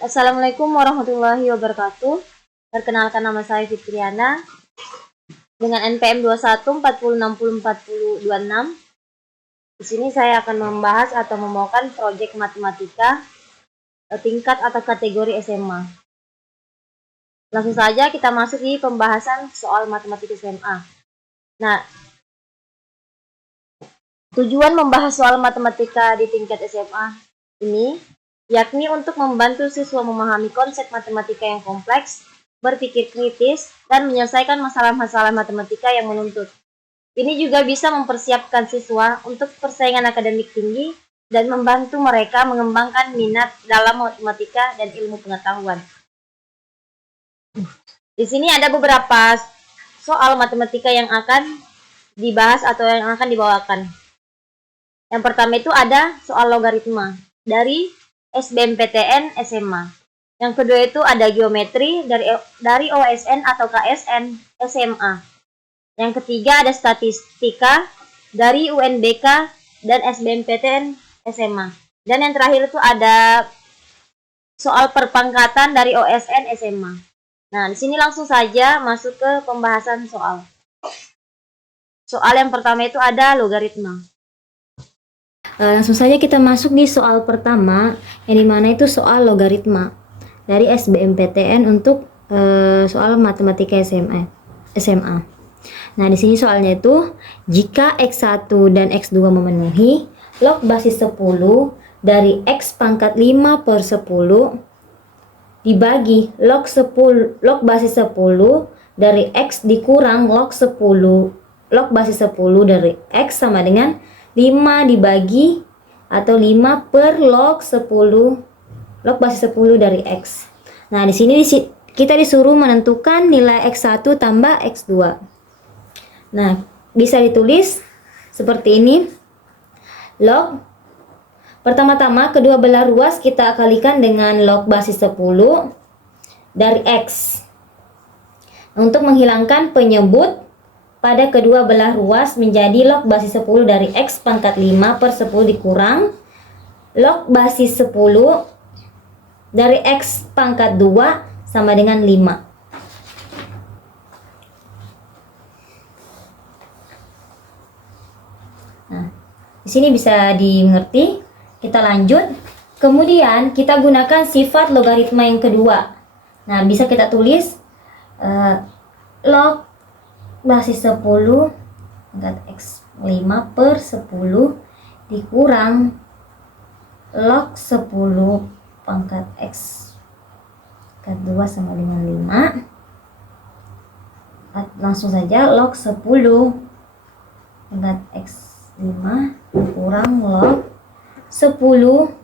Assalamualaikum warahmatullahi wabarakatuh. Perkenalkan, nama saya Fitriana dengan NPM 2140604026. Di sini saya akan membahas atau membawakan proyek matematika tingkat atau kategori SMA. Langsung saja kita masuk di pembahasan soal matematika SMA. Nah, tujuan membahas soal matematika di tingkat SMA ini yakni untuk membantu siswa memahami konsep matematika yang kompleks, berpikir kritis, dan menyelesaikan masalah-masalah matematika yang menuntut. Ini juga bisa mempersiapkan siswa untuk persaingan akademik tinggi dan membantu mereka mengembangkan minat dalam matematika dan ilmu pengetahuan. Di sini ada beberapa soal matematika yang akan dibahas atau yang akan dibawakan. Yang pertama itu ada soal logaritma dari SBMPTN SMA. Yang kedua itu ada geometri dari OSN atau KSN SMA. Yang ketiga ada statistika dari UNBK dan SBMPTN SMA. Dan yang terakhir itu ada soal perpangkatan dari OSN SMA. Nah, di sini langsung saja masuk ke pembahasan soal. Soal yang pertama itu ada logaritma. Langsung saja kita masuk di soal pertama, yang dimana itu soal logaritma dari SBMPTN untuk soal matematika SMA. Nah, di sini soalnya itu, jika X1 dan X2 memenuhi, log basis 10 dari X pangkat 5 per 10 dibagi log basis 10 dari X dikurang log basis 10 dari X sama dengan 5 dibagi atau 5 per log basis 10 dari X. Nah, di sini kita disuruh menentukan nilai X1 tambah X2. Nah, bisa ditulis seperti ini. Log pertama-tama kedua belah ruas kita kalikan dengan log basis 10 dari X. Untuk menghilangkan penyebut pada kedua belah ruas menjadi log basis 10 dari X pangkat 5 per 10 dikurang log basis 10 dari X pangkat 2 sama dengan 5. Nah, di sini bisa dimengerti. Kita lanjut. Kemudian kita gunakan sifat logaritma yang kedua. Nah, bisa kita tulis log basis 10 pangkat X 5 per 10 dikurang log 10 pangkat X pangkat 2 sama dengan 5. Langsung saja log 10 pangkat X 5 dikurang log 10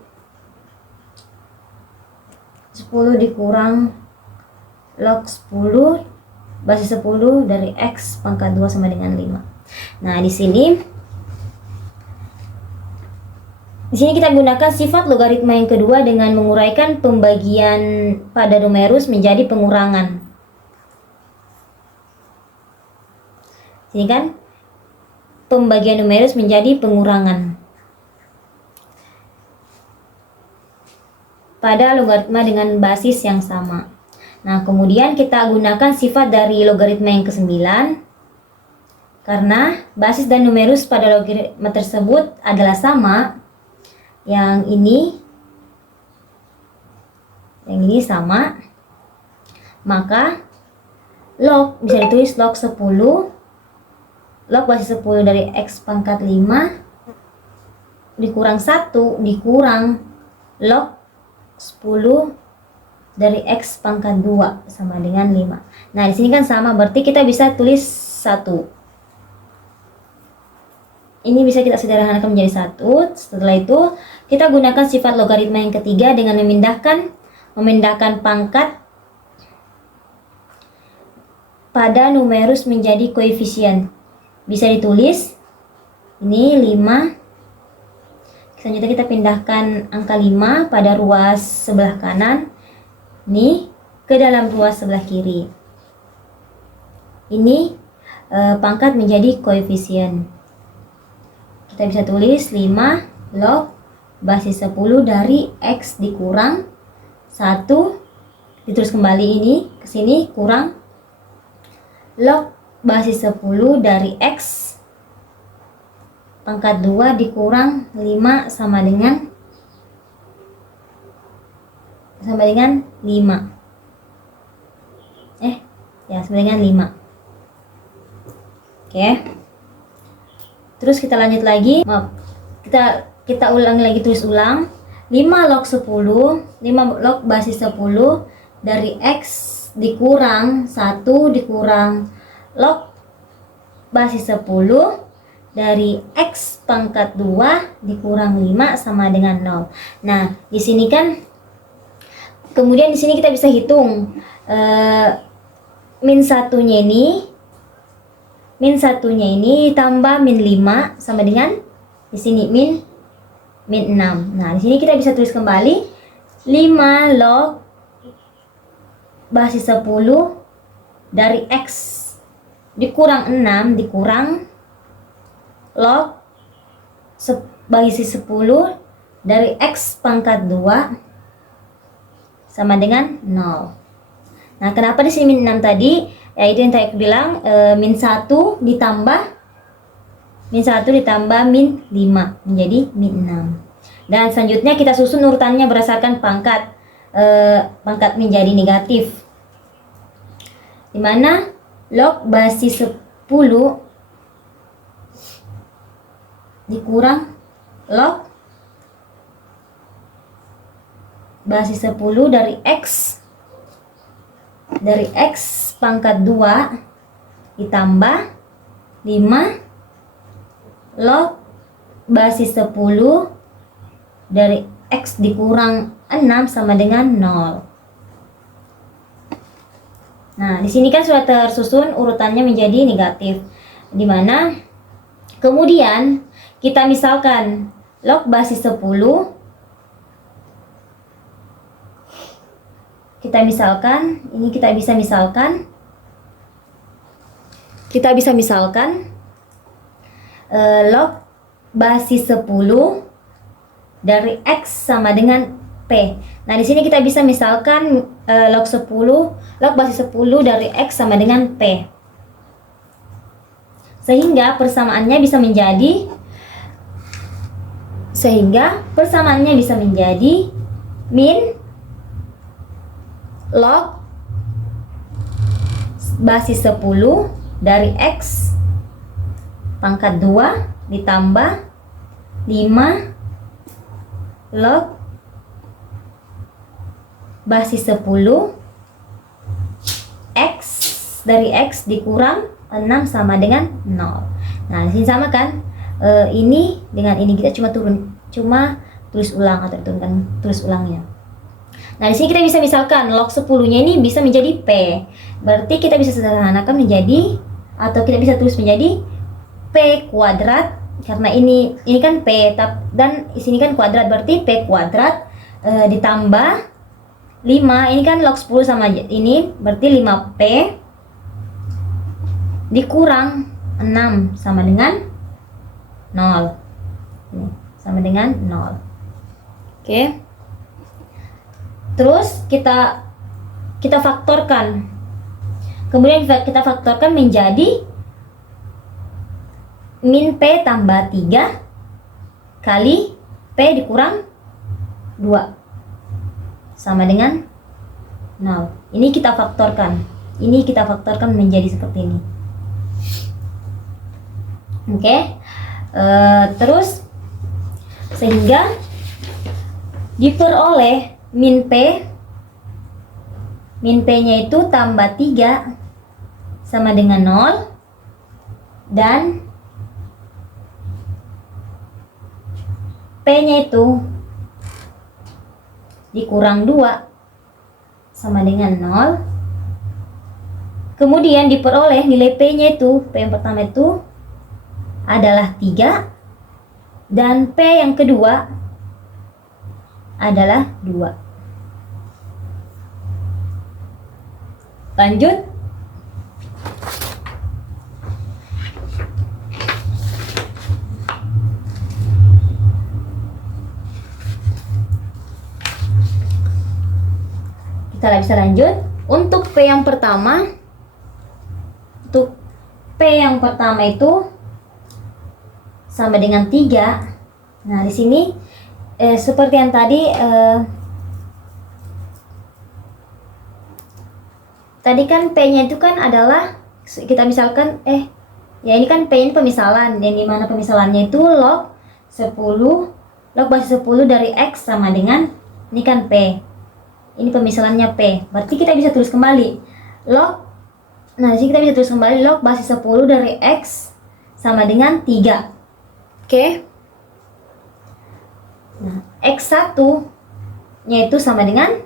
dikurang log 10 basis 10 dari X pangkat 2 sama dengan 5. Nah, di sini kita gunakan sifat logaritma yang kedua dengan menguraikan pembagian pada numerus menjadi pengurangan. Sini kan pembagian numerus menjadi pengurangan pada logaritma dengan basis yang sama. Nah, kemudian kita gunakan sifat dari logaritma yang ke-9 karena basis dan numerus pada logaritma tersebut adalah sama. Yang ini sama, maka log bisa ditulis log 10 log basis 10 dari X pangkat 5 dikurang 1 dikurang log 10 dari X pangkat 2 sama dengan 5. Nah, di sini kan sama, berarti kita bisa tulis 1. Ini bisa kita sederhanakan menjadi 1. Setelah itu, kita gunakan sifat logaritma yang ketiga dengan memindahkan pangkat pada numerus menjadi koefisien. Bisa ditulis ini 5. Selanjutnya kita pindahkan angka 5 pada ruas sebelah kanan ini ke dalam ruas sebelah kiri. Ini pangkat menjadi koefisien. Kita bisa tulis 5 log basis 10 dari X dikurang 1 ditulis kembali ini ke sini kurang log basis 10 dari X pangkat 2 dikurang 5 sama dengan 5. Sama dengan 5. Oke. Terus kita lanjut lagi. Maaf. Kita ulangi lagi, tulis ulang. 5 log 10, 5 log basis 10 dari X dikurang 1 dikurang log basis 10 dari X pangkat 2 dikurang 5 sama dengan 0. Nah, di sini kan kemudian di sini kita bisa hitung min satunya ini tambah min 5 sama dengan di sini min 6. Nah, di sini kita bisa tulis kembali 5 log basis 10 dari X dikurang 6 dikurang log basis 10 dari X pangkat 2 sama dengan 0. Nah, kenapa di sini min 6 tadi? Ya, itu yang tadi aku bilang, min 1 ditambah min 5 menjadi min 6. Dan selanjutnya kita susun urutannya berdasarkan pangkat menjadi negatif. Dimana log basis 10 dikurang log basis 10 dari X pangkat 2 ditambah 5 log basis 10 dari X dikurang 6 sama dengan 0. Nah, di sini kan sudah tersusun urutannya menjadi negatif. Dimana kemudian kita misalkan log basis 10 kita bisa misalkan log basis 10 dari X sama dengan P. Nah, di sini kita bisa misalkan log basis 10 dari X sama dengan P. Sehingga persamaannya bisa menjadi min log basis 10 dari X pangkat 2 ditambah 5 log basis 10 X dari X dikurang 6 sama dengan 0. Nah, di sini sama kan? Ini dengan ini kita cuma tulis ulang atau tulis ulangnya. Nah, di sini kita bisa misalkan log 10-nya ini bisa menjadi P. Berarti kita bisa sederhanakan menjadi, atau kita bisa tulis menjadi P kuadrat, karena ini kan P dan di sini kan kuadrat, berarti P kuadrat ditambah 5, ini kan log 10 sama ini, berarti 5P dikurang 6 sama dengan 0. Ini sama dengan 0. Oke. Terus kita faktorkan. Kemudian kita faktorkan menjadi min P tambah 3 kali P dikurang 2 sama dengan 0. Ini kita faktorkan. Menjadi seperti ini. Oke. Terus sehingga diperoleh min P-nya itu tambah 3 sama dengan 0 dan P-nya itu dikurang 2 sama dengan 0. Kemudian diperoleh nilai P-nya itu, P yang pertama itu adalah 3 dan P yang kedua adalah 2. Lanjut. kita bisa lanjut. Untuk P yang pertama, itu sama dengan 3. Nah, di sini seperti yang tadi kan P-nya itu kan adalah, kita misalkan ya ini kan P ini pemisalan, yang dimana pemisalannya itu log basis 10 dari X sama dengan, ini kan P, ini pemisalannya P, berarti kita bisa tulis kembali log, nah di sini kita bisa tulis kembali log basis 10 dari X sama dengan 3. Oke. Nah, X1 nya itu sama dengan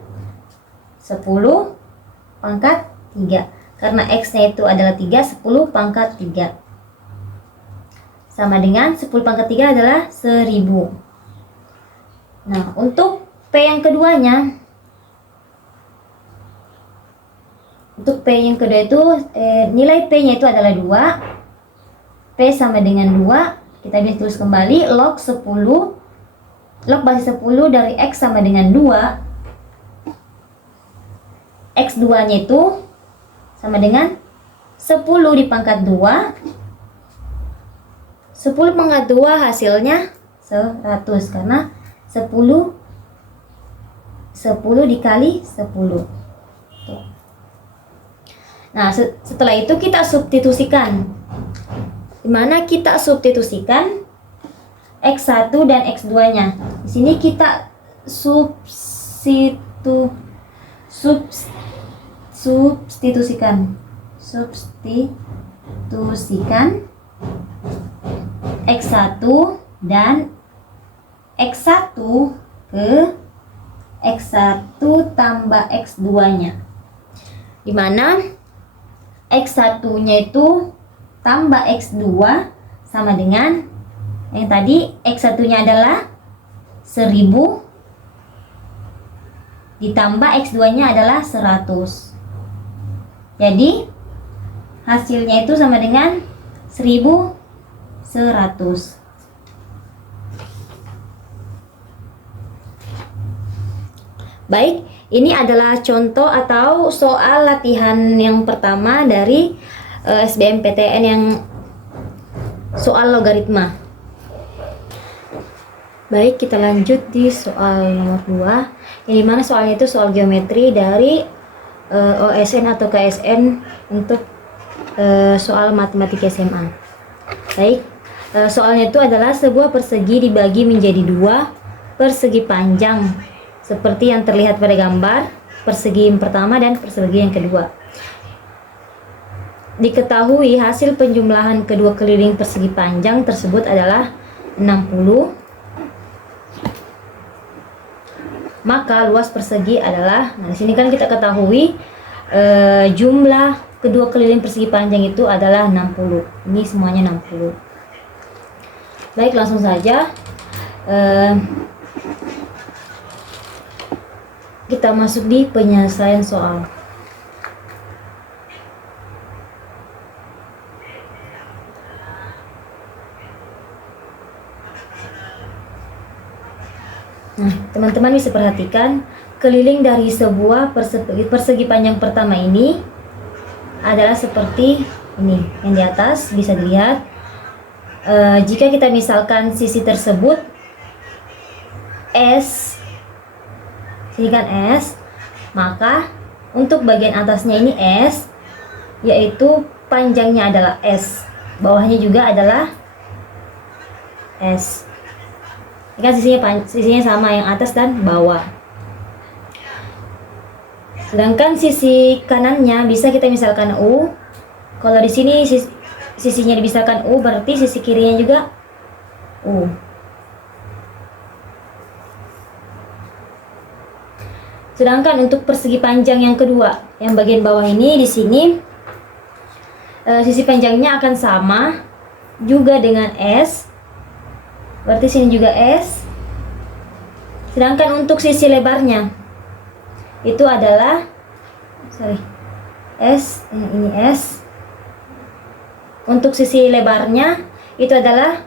10 pangkat 3, karena X nya itu adalah 3, 10 pangkat 3 sama dengan 10 pangkat 3 adalah 1000. Nah, untuk P yang keduanya, itu nilai P nya itu adalah 2. P sama dengan 2, kita bisa tulis kembali log basis 10 dari X sama dengan 2. X2 nya itu sama dengan 10 dipangkat 2. 10 pangkat 2 hasilnya 100, karena 10 dikali 10. Nah, setelah itu kita substitusikan. Dimana kita substitusikan X1 dan X2 nya. Di sini kita substitusikan X1 dan X1 ke X1 tambah X2 nya, dimana X1 nya itu tambah X2 sama dengan yang tadi, X1 nya adalah 1000 ditambah X2 nya adalah 100. Jadi hasilnya itu sama dengan 1100. Baik, ini adalah contoh atau soal latihan yang pertama dari SBMPTN yang soal logaritma. Baik, kita lanjut di soal nomor 2, yang dimana soalnya itu soal geometri dari OSN atau KSN untuk soal matematika SMA. Baik, soalnya itu adalah sebuah persegi dibagi menjadi 2 persegi panjang seperti yang terlihat pada gambar persegi yang pertama dan persegi yang kedua. Diketahui hasil penjumlahan kedua keliling persegi panjang tersebut adalah 60. Maka luas persegi adalah, nah di sini kan kita ketahui jumlah kedua keliling persegi panjang itu adalah 60. Ini semuanya 60. Baik, langsung saja kita masuk di penyelesaian soal. Nah, teman-teman bisa perhatikan keliling dari sebuah persegi panjang pertama ini adalah seperti ini. Yang di atas bisa dilihat, jika kita misalkan sisi tersebut S, sini kan S, maka untuk bagian atasnya ini S, yaitu panjangnya adalah S, bawahnya juga adalah S. Ini kan sisinya sama, yang atas dan bawah. Sedangkan sisi kanannya bisa kita misalkan U. Kalau di sini sisinya dimisalkan U, berarti sisi kirinya juga U. Sedangkan untuk persegi panjang yang kedua, yang bagian bawah ini, di sini sisi panjangnya akan sama juga dengan S. Berarti sini juga S. Sedangkan untuk sisi lebarnya itu adalah S, ini S. Untuk sisi lebarnya itu adalah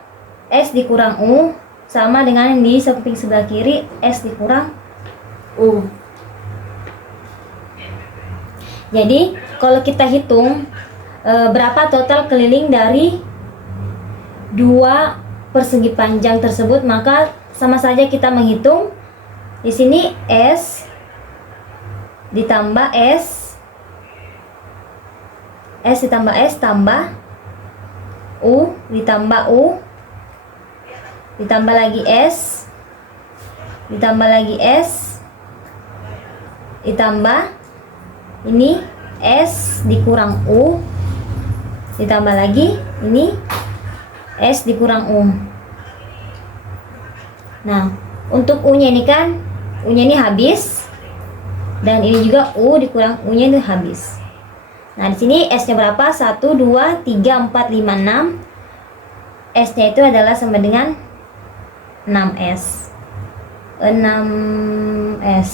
S dikurang U, sama dengan di samping sebelah kiri S dikurang U. Jadi kalau kita hitung berapa total keliling dari dua persegi panjang tersebut, maka sama saja kita menghitung di sini S ditambah S ditambah S tambah U ditambah U ditambah lagi S ditambah lagi S ditambah ini S dikurang U ditambah lagi ini S dikurang U. Nah, untuk U nya ini kan U nya ini habis, dan ini juga U dikurang U nya itu habis. Nah, di sini S nya berapa? 1, 2, 3, 4, 5, 6. S nya itu adalah sama dengan 6S. 6S.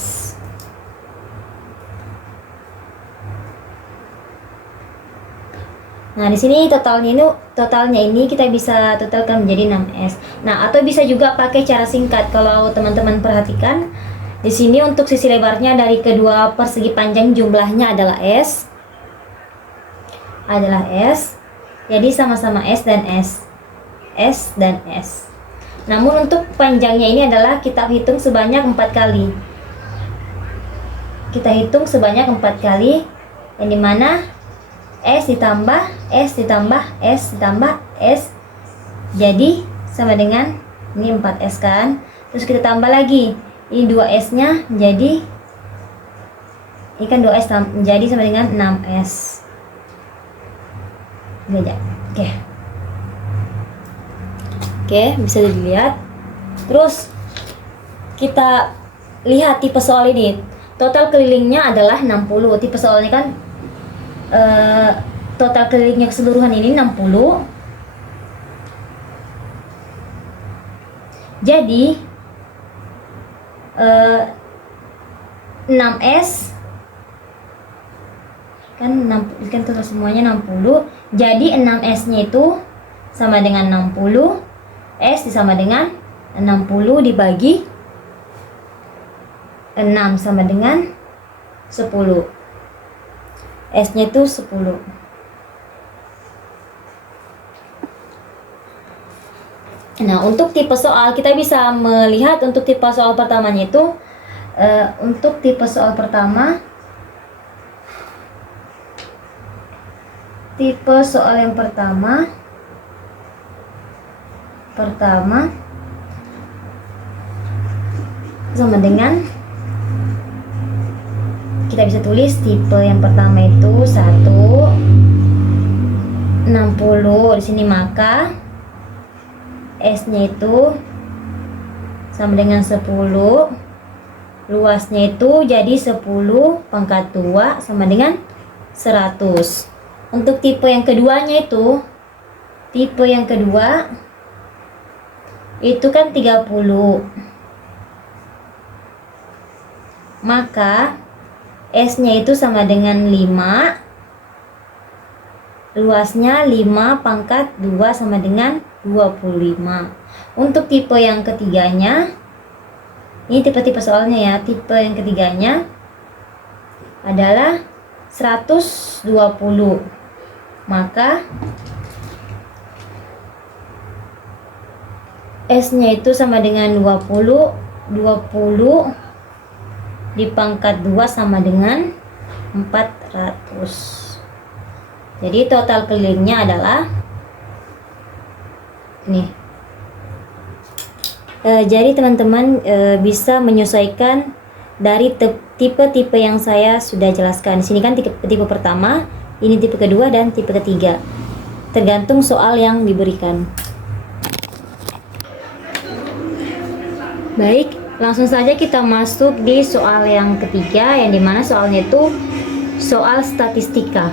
Nah, di sini totalnya ini kita bisa totalkan menjadi 6S. Nah, atau bisa juga pakai cara singkat. Kalau teman-teman perhatikan, di sini untuk sisi lebarnya dari kedua persegi panjang jumlahnya adalah S. Jadi sama-sama S dan S. S dan S. Namun untuk panjangnya ini adalah kita hitung sebanyak 4 kali. Kita hitung sebanyak 4 kali, yang dimana S ditambah S ditambah S ditambah S, jadi sama dengan ini 4S kan. Terus kita tambah lagi ini 2S nya, jadi ini kan 2S jadi sama dengan 6S. Oke, bisa dilihat. Terus kita lihat tipe soal ini. Total kelilingnya adalah 60. Tipe soalnya kan total kelilingnya keseluruhan ini 60. Jadi 6S kan total semuanya 60. Jadi 6S nya itu sama dengan 60. S sama dengan 60 dibagi 6 sama dengan 10. S nya itu 10. Nah, untuk tipe soal kita bisa melihat untuk tipe soal pertamanya itu untuk tipe soal pertama, tipe soal yang pertama sama dengan, kita bisa tulis tipe yang pertama itu 60 di sini, maka S nya itu sama dengan 10, luasnya itu jadi 10 pangkat 2 sama dengan 100. Untuk tipe yang keduanya itu, tipe yang kedua itu kan 30, maka S nya itu sama dengan 5, luasnya 5 pangkat 2 sama dengan 25. Untuk tipe yang ketiganya, ini tipe-tipe soalnya ya, tipe yang ketiganya adalah 120, maka S nya itu sama dengan 20 di pangkat 2 sama dengan 400. Jadi total kelilingnya adalah nih. Jadi teman-teman bisa menyesuaikan dari tipe-tipe yang saya sudah jelaskan. Di sini kan tipe pertama, ini tipe kedua dan tipe ketiga. Tergantung soal yang diberikan. Baik, langsung saja kita masuk di soal yang ketiga, yang dimana soalnya itu soal statistika.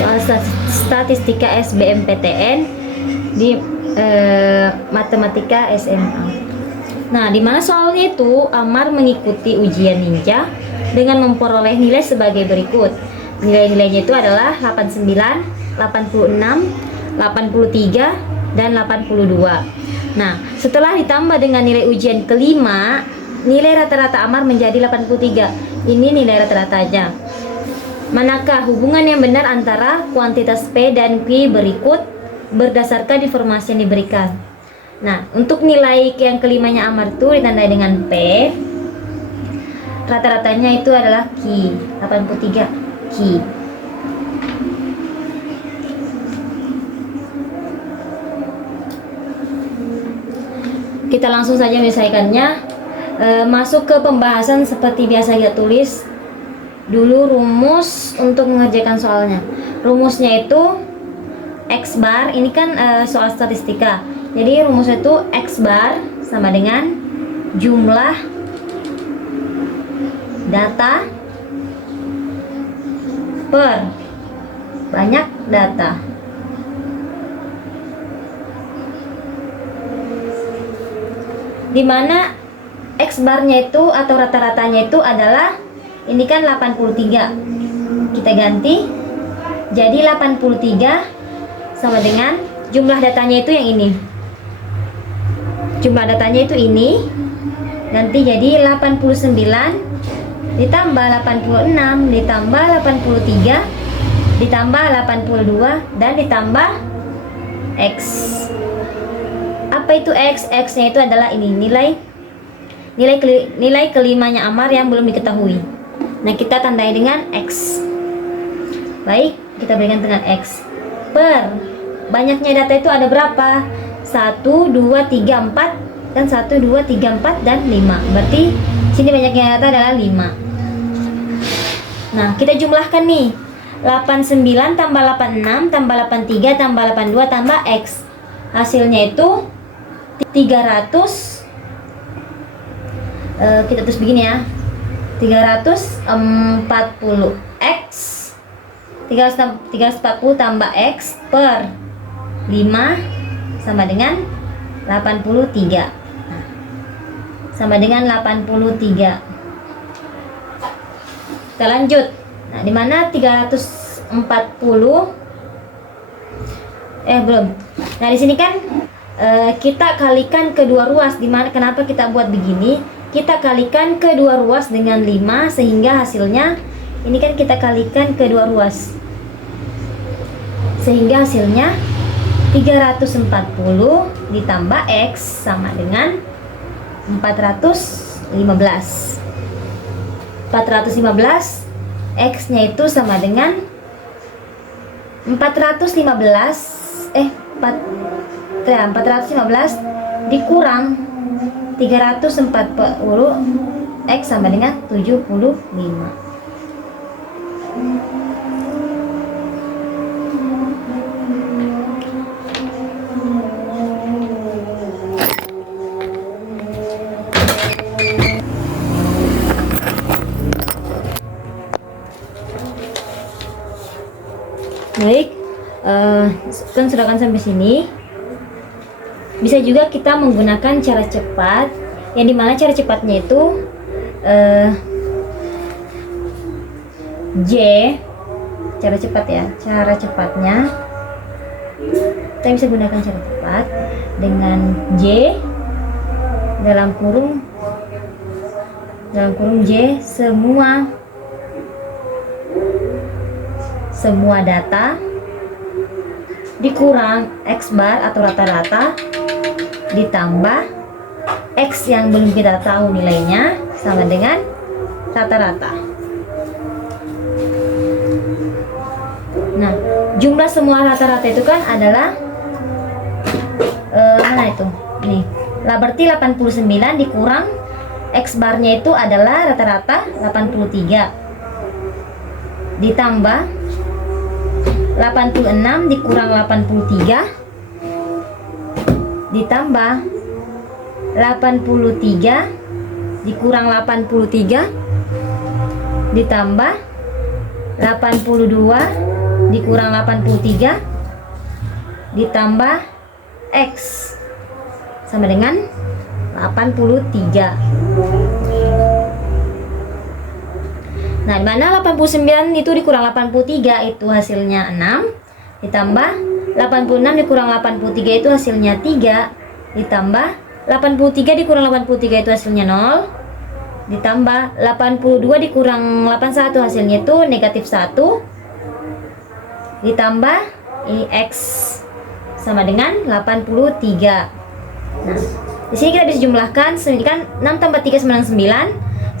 Soal statistika SBMPTN di matematika SMA. Nah, dimana soalnya itu Amar mengikuti ujian ninja dengan memperoleh nilai sebagai berikut. Nilai-nilainya itu adalah 89, 86, 83, dan 82. Nah, setelah ditambah dengan nilai ujian kelima, nilai rata-rata Amar menjadi 83. Ini nilai rata-ratanya. Manakah hubungan yang benar antara kuantitas P dan Q berikut berdasarkan informasi yang diberikan? Nah, untuk nilai yang kelimanya Amar itu ditandai dengan P. Rata-ratanya itu adalah Q, 83 Q. Kita langsung saja menyelesaikannya. Masuk ke pembahasan seperti biasa kita tulis dulu rumus untuk mengerjakan soalnya. Rumusnya itu X bar, ini kan soal statistika. Jadi rumusnya itu X bar sama dengan jumlah data per banyak data. Dimana X barnya itu atau rata-ratanya itu adalah ini kan 83. Kita ganti jadi 83 sama dengan jumlah datanya itu yang ini. Jumlah datanya itu ini. Nanti jadi 89 ditambah 86 ditambah 83 ditambah 82 dan ditambah X. Apa itu X? X-nya itu adalah ini nilai kelimanya Amar yang belum diketahui. Nah, kita tandai dengan X. Baik, kita berikan dengan X. Per banyaknya data itu ada berapa? 1, 2, 3, 4 dan 1, 2, 3, 4 dan 5. Berarti sini banyaknya data adalah 5. Nah, kita jumlahkan nih. 89 tambah 86 tambah 83 tambah 82 tambah X. Hasilnya itu 300. Kita terus begini ya. 340 X 340 tambah X per 5 sama dengan 83. Sama dengan 83. Kita lanjut. Nah, dimana 340 belum. Nah, di sini kan kita kalikan kedua ruas. Dimana kenapa kita buat begini? Kita kalikan kedua ruas dengan 5 sehingga hasilnya ini kan kita kalikan kedua ruas. Sehingga hasilnya 340 ditambah X sama dengan 415. 415 X-nya itu sama dengan 415 dikurang 340 X sama dengan 75. Baik, kan sudah kan sampai sini. Bisa juga kita menggunakan cara cepat, yang dimana cara cepatnya itu J, cara cepat ya. Cara cepatnya kita bisa gunakan cara cepat dengan J dalam kurung J semua data dikurang X bar atau rata-rata ditambah X yang belum kita tahu nilainya sama dengan rata-rata. Nah, jumlah semua rata-rata itu kan adalah mana itu? Ini. Lah berarti 89 dikurang X barnya itu adalah rata-rata 83 ditambah 86 dikurang 83 ditambah 83 dikurang 83 ditambah 82 dikurang 83 ditambah X sama dengan 83. Nah, dimana 89 itu dikurang 83 itu hasilnya 6 ditambah 86 dikurang 83 itu hasilnya 3 ditambah 83 dikurang 83 itu hasilnya 0 ditambah 82 dikurang 81 hasilnya itu negatif 1 ditambah ini X sama dengan 83. Nah, di sini kita bisa jumlahkan, kan 6 tambah 3 sama dengan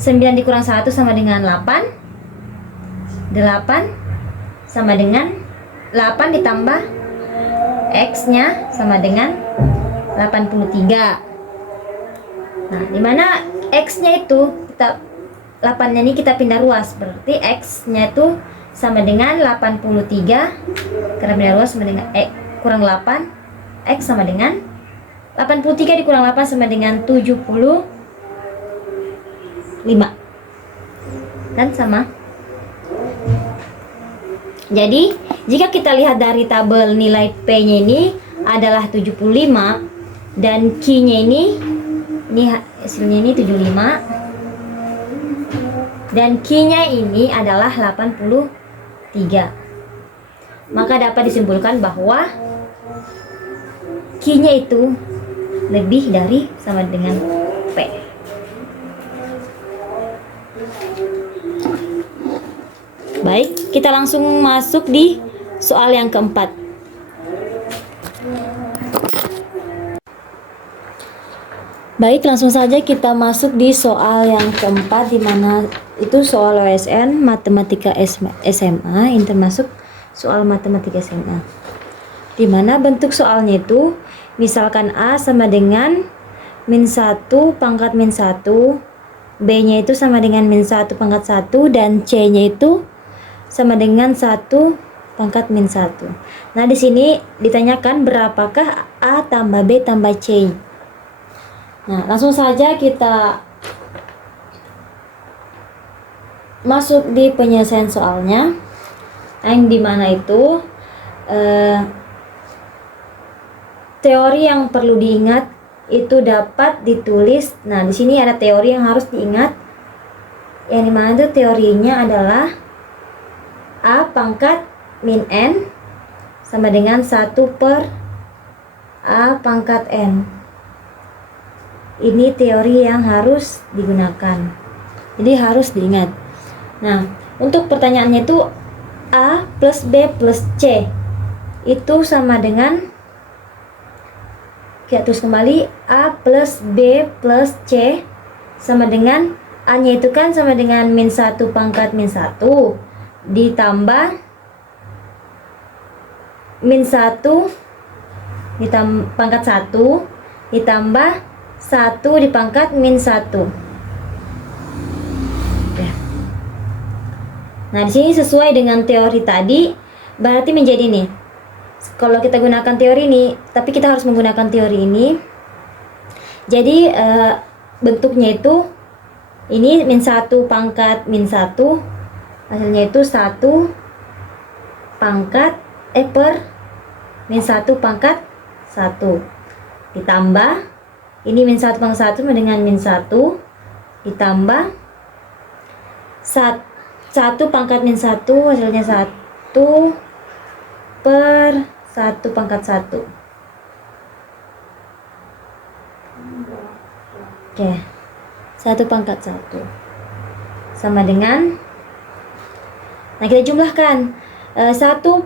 9, 9 dikurang 1 sama dengan 8, 8 sama dengan 8 ditambah X nya sama dengan 83. Nah, dimana X nya itu kita 8 nya ini kita pindah ruas, berarti X nya itu sama dengan 83 karena pindah ruas sama dengan kurang 8, X sama dengan 83 dikurang 8 sama dengan 75 kan sama. Jadi jika kita lihat dari tabel nilai P nya ini adalah 75 dan Q nya ini hasilnya ini 75 dan Q nya ini adalah 83, maka dapat disimpulkan bahwa Q nya itu lebih dari sama dengan P. Baik, kita langsung masuk di soal yang keempat. Baik, langsung saja kita masuk di soal yang keempat, di mana itu soal OSN Matematika SMA, yang termasuk soal Matematika SMA. Di mana bentuk soalnya itu misalkan A sama dengan min 1 pangkat min 1, B-nya itu sama dengan min 1 pangkat 1, dan C-nya itu sama dengan 1 pangkat min 1. Nah, di sini ditanyakan berapakah A tambah B tambah C. Nah, langsung saja kita masuk di penyelesaian soalnya, yang dimana itu teori yang perlu diingat itu dapat ditulis. Nah, di sini ada teori yang harus diingat, yang dimana itu teorinya adalah A pangkat min N sama dengan 1 per A pangkat N. Ini teori yang harus digunakan, jadi harus diingat. Nah, untuk pertanyaannya itu A plus B plus C itu sama dengan, kita tulis kembali, A plus B plus C sama dengan A nya itu kan sama dengan min 1 pangkat min 1 ditambah min 1 ditambah pangkat 1 ditambah 1 dipangkat min 1. Ya. Nah, di sini sesuai dengan teori tadi, berarti menjadi nih. Kalau kita gunakan teori ini, tapi kita harus menggunakan teori ini. Jadi bentuknya itu ini min 1 pangkat min 1, hasilnya itu 1 pangkat per min 1 pangkat 1 ditambah ini min 1 pangkat 1 sama dengan min 1 ditambah 1 pangkat min 1, hasilnya 1 per 1 pangkat 1. Oke, 1 pangkat 1 sama dengan, nah kita jumlahkan 1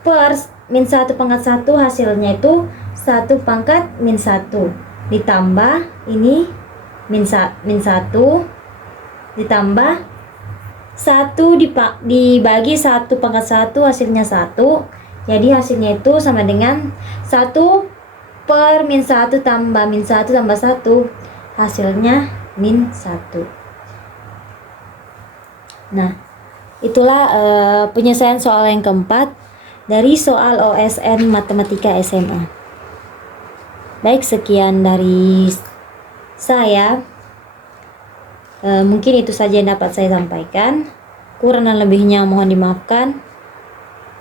per min 1 pangkat 1, hasilnya itu 1 pangkat min 1 ditambah ini min 1 ditambah 1 dibagi 1 pangkat 1, hasilnya 1. Jadi hasilnya itu sama dengan 1 per min 1 tambah min 1 tambah 1, hasilnya min 1. Nah, itulah penyelesaian soal yang keempat dari soal OSN Matematika SMA. Baik, sekian dari saya. Mungkin itu saja yang dapat saya sampaikan. Kurang dan lebihnya mohon dimaafkan.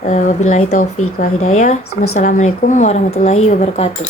Wabillahi taufiq wal hidayah. Wassalamualaikum warahmatullahi wabarakatuh.